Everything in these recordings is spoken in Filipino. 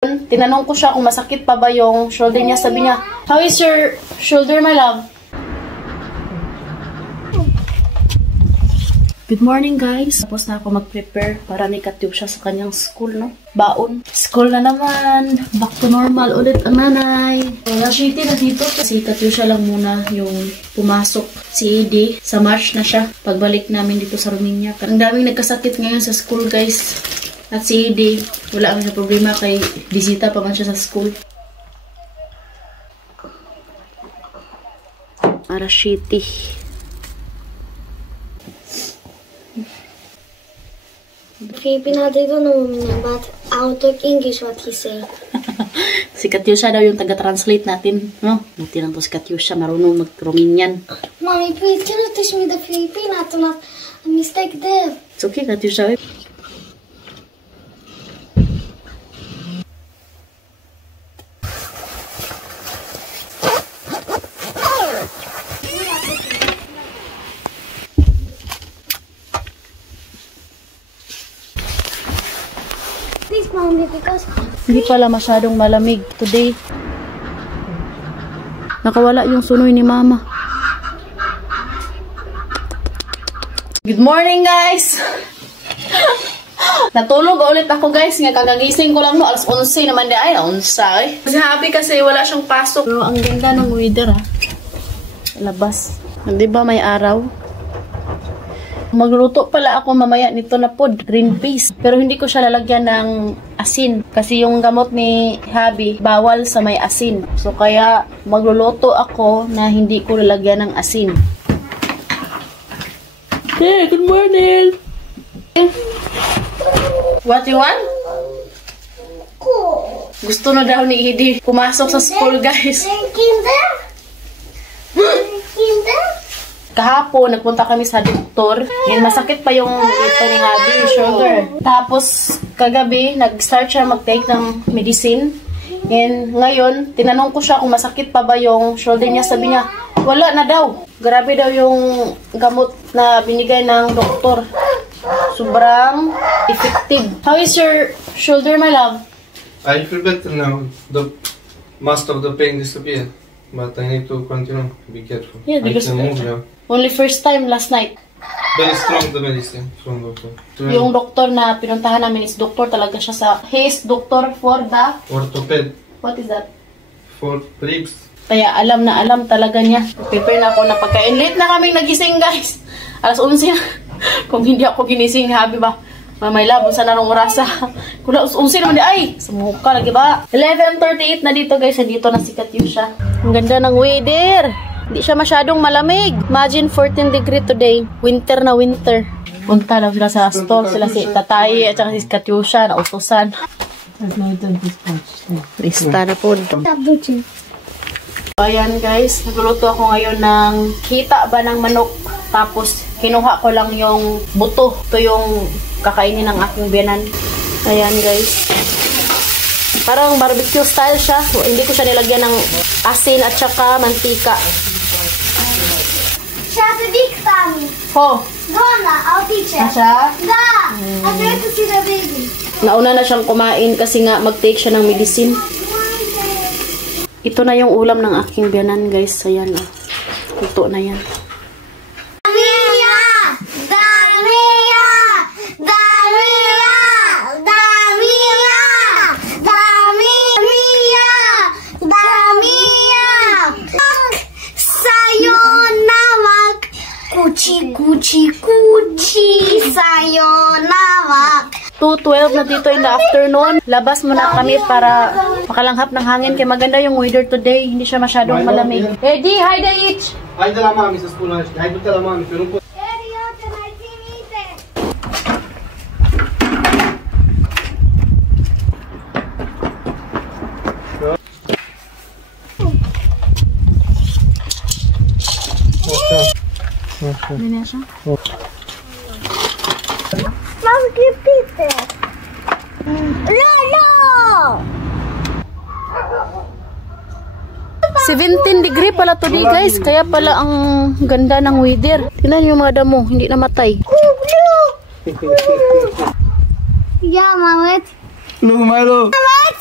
Tinanong ko siya kung masakit pa ba yung shoulder niya. Sabi niya, how is your shoulder, my love? Good morning, guys. Tapos na ako mag-prepare para ni Katyusha sa kanyang school, no? Baon. School na naman. Back to normal ulit ang nanay. Shitty na dito. Si Katyusha lang muna yung pumasok. Si Edi, sa March na siya. Pagbalik namin dito sa Romania. Ang daming nagkasakit ngayon sa school, guys. At si Edi, wala kang problema kay bisita pa man siya sa school. Para shitty. Filipino, they don't know me, but I'll talk English what he say. Si Katyusha daw yung taga-translate natin, no? Buti lang to si Katyusha, marunong mag-Romanian. Mommy, please, can you teach me the Filipino to not mistake there? It's okay, Katyusha. Please, Mommy, because... Hindi pala masyadong malamig today. Nakawala yung sunoy ni Mama. Good morning, guys! Natulog ulit ako, guys. Nga kagagising ko lang, no? Alas 11 naman di ay. Unsay. Kasi happy kasi wala siyang pasok. Pero ang ganda ng weather, ha? Labas. Hindi ba may araw? Magluto pala ako mamaya nito na pod, green peas. Pero hindi ko siya lalagyan ng asin. Kasi yung gamot ni Habi, bawal sa may asin. So kaya magluluto ako na hindi ko lalagyan ng asin. Hey, good morning! What you want? Gusto na daw ni Edi pumasok sa school, guys. Kahapon, nagpunta kami sa doktor. Yan, masakit pa yung ito ni Habi, yung shoulder. Tapos, kagabi, nag-start siya mag-take ng medicine. Yan, ngayon, tinanong ko siya kung masakit pa ba yung shoulder niya. Sabi niya, wala na daw. Grabe daw yung gamot na binigay ng doktor. Sobrang effective. How is your shoulder, my love? I feel better now. Most of the pain disappeared. But I need to continue. Be careful. Yeah, because I can move now. Only first time last night. Very strong the medicine from doctor. Yung doktor na pinuntahan namin is doktor talaga siya sa... He is doctor for the... Orthoped. What is that? For ribs. Kaya alam na alam talaga niya. Prepare na ako na pagkain. Late na kaming nagising, guys. Alas 11 na. Kung hindi ako ginising, Habi ba? Mamay labon sa narong orasa. Kung alas 11 naman di, ay! Sumuka lagi ba? 11:38 na dito, guys. Dito na si Katyusha. Ang ganda ng weather. Hindi siya masyadong malamig. Imagine 14 degree today. Winter na winter. Punta lang sila sa store. Sila si Tatay at saka si Katyusha na utusan. Lista na po. Ayan, guys. Nagluluto ako ngayon ng kita ba ng manok. Tapos kinuha ko lang yung buto. Ito yung kakainin ng aking biyanan. Ayan, guys. Parang barbecue style siya. So, hindi ko siya nilagyan ng asin at saka mantika. She has a big tummy. Ho! Go na, I'll teach her. Asya? Da! I'm going to see the baby. Nauna na siyang kumain kasi nga mag-take siya ng medicine. Ito na yung ulam ng aking biyanan, guys. Ayan, oh. Ito na yan. Kuchi, sayonara. 2:12 na dito in the afternoon. Labas muna kami para makalanghap ng hangin. Kaya maganda yung weather today. Hindi siya masyadong malamig. Eddie, hi da ich! Hai de la mami să spun așa. Hai du-te la mami, că nu pot. Bine așa? M-am ghipit. Lolo! 17 degree pala today, guys. Kaya pala ang ganda ng weather. Tingnan yung mga damo, hindi namatay. Yeah, Mamet. Look, Milo. Mamet!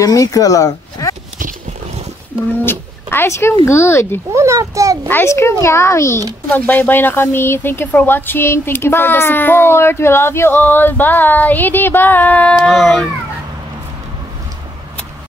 e mică la... Ice cream good. Ice cream yummy. Mag-bye-bye na kami. Thank you for watching. Thank you for the support. We love you all. Bye. Edie, bye. Bye.